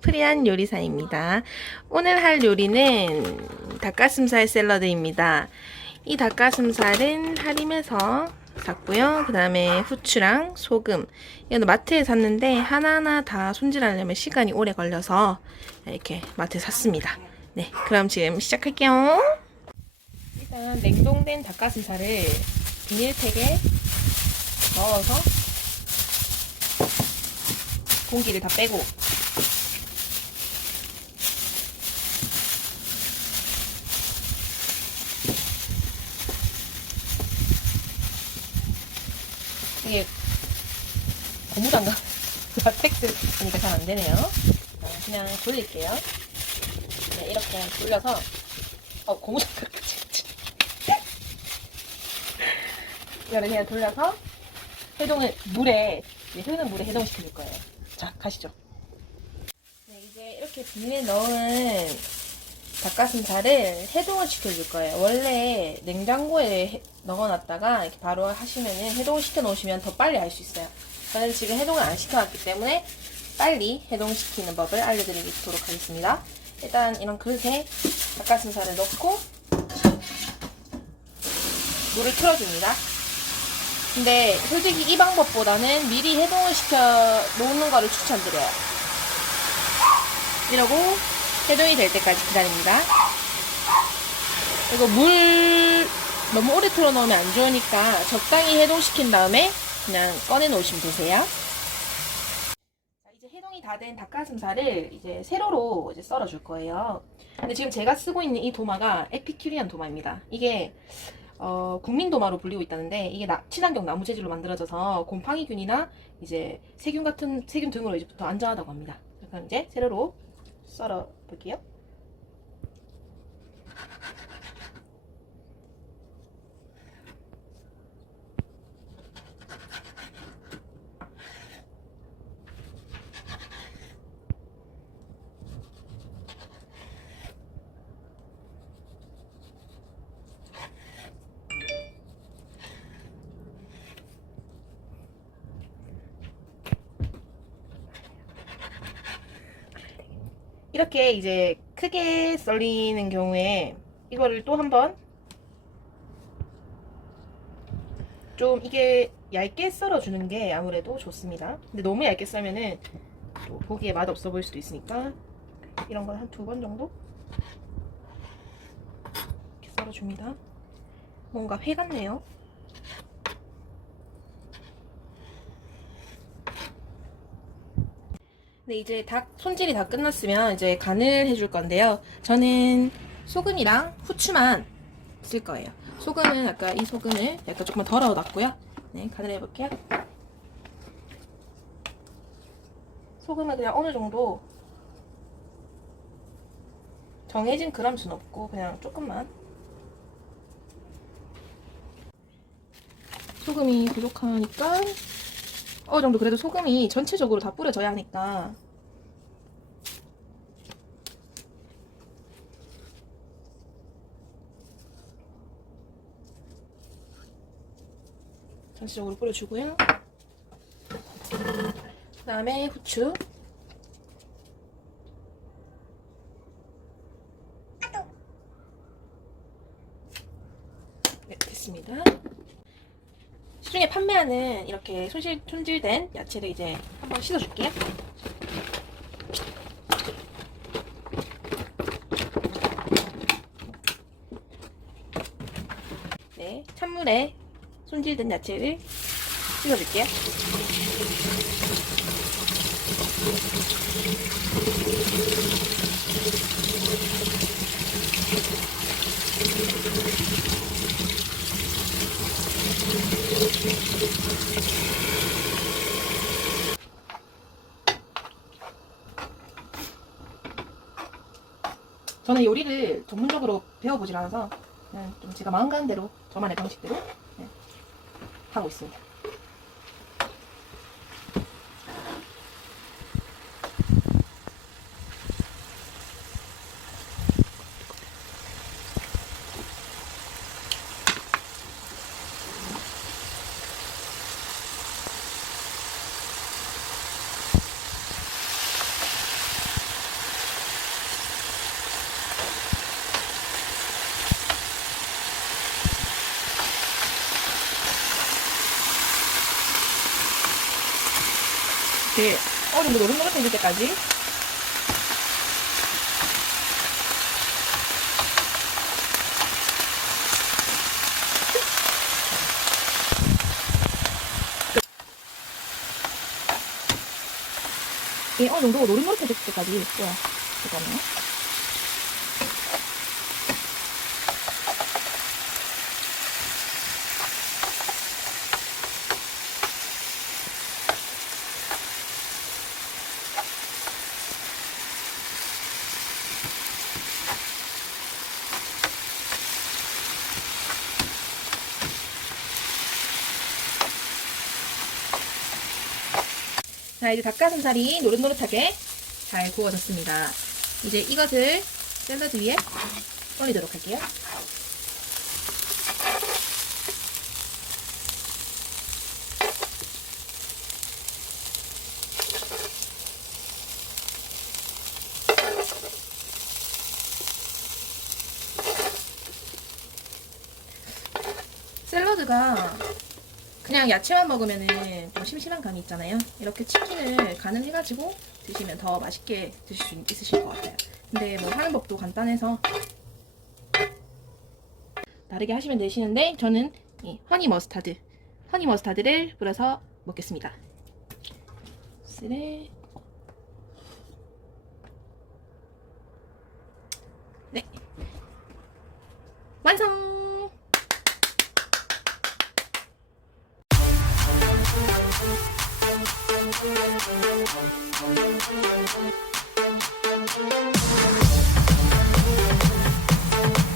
프리한 요리사입니다. 오늘 할 요리는 닭가슴살 샐러드입니다. 이 닭가슴살은 할인에서 샀고요. 그 다음에 후추랑 소금. 이건 마트에 샀는데 하나하나 다 손질하려면 시간이 오래 걸려서 이렇게 마트에 샀습니다. 네, 그럼 지금 시작할게요. 일단 냉동된 닭가슴살을 비닐팩에 넣어서 공기를 다 빼고 이게 고무장갑 라텍스니까 잘 안 되네요. 자, 그냥 돌릴게요. 네, 이렇게 돌려서 어 고무 장갑 이거를 그냥 돌려서 해동을 물에 흐르는 물에 해동시켜 줄 거예요. 자 가시죠. 네, 이제 이렇게 비닐에 넣은 닭가슴살을 해동을 시켜줄 거예요. 원래 냉장고에 해- 넣어놨다가 이렇게 바로 하시면은 해동을 시켜 놓으시면 더 빨리 할수 있어요. 저는 지금 해동을 안 시켜놨기 때문에 빨리 해동시키는 법을 알려드리도록 하겠습니다. 일단 이런 그릇에 닭가슴살을 넣고 물을 틀어줍니다. 근데 솔직히 이 방법보다는 미리 해동을 시켜 놓는 거를 추천드려요. 이러고 해동이 될 때까지 기다립니다. 그리고 물 너무 오래 틀어놓으면 안 좋으니까 적당히 해동시킨 다음에 그냥 꺼내 놓으시면 되세요. 자, 이제 해동이 다 된 닭가슴살을 이제 세로로 이제 썰어 줄 거예요. 근데 지금 제가 쓰고 있는 이 도마가 에피큐리안 도마입니다. 이게 어, 국민 도마로 불리고 있다는데 이게 나, 친환경 나무 재질로 만들어져서 곰팡이균이나 이제 세균 같은 세균 등으로 이제 더 안전하다고 합니다. 그럼 이제 세로로 썰어 볼게요. 이렇게 이제 크게 썰리는 경우에 이거를 또 한번 좀 이게 얇게 썰어주는 게 아무래도 좋습니다. 근데 너무 얇게 썰면은 또 보기에 맛 없어 보일 수도 있으니까 이런 걸 한 두 번 정도 이렇게 썰어줍니다. 뭔가 회 같네요. 네, 이제 닭 손질이 다 끝났으면 이제 간을 해줄 건데요. 저는 소금이랑 후추만 쓸 거예요. 소금은 아까 이 소금을 약간 조금만 덜어 놨고요. 네, 간을 해볼게요. 소금은 그냥 어느 정도 정해진 그람 수는 없고 그냥 조금만 소금이 부족하니까 어느 정도 그래도 소금이 전체적으로 다 뿌려져야 하니까 전체적으로 뿌려주고요. 그 다음에 후추. 네, 됐습니다. 시중에 판매하는 이렇게 손질, 손질된 야채를 이제 한번 씻어줄게요. 네, 찬물에 손질된 야채를 씻어줄게요. 저는 요리를 전문적으로 배워보질 않아서 그냥 좀 제가 마음 가는 대로 저만의 방식대로 네, 하고 있습니다. 이렇게 어느 정도 노릇노릇해질 때까지 예, 어느 정도 노릇노릇해질 때까지 구워야 되거든요. 자, 이제 닭가슴살이 노릇노릇하게 잘 구워졌습니다. 이제 이것을 샐러드 위에 올리도록 할게요. 샐러드가 그냥 야채만 먹으면은 좀 심심한 감이 있잖아요. 이렇게 치킨을 간을 해가지고 드시면 더 맛있게 드실 수 있으실 것 같아요. 근데 뭐 하는 법도 간단해서 다르게 하시면 되시는데 저는 이 허니 머스타드, 허니 머스타드를 뿌려서 먹겠습니다. 쓰레. 네. Thank you.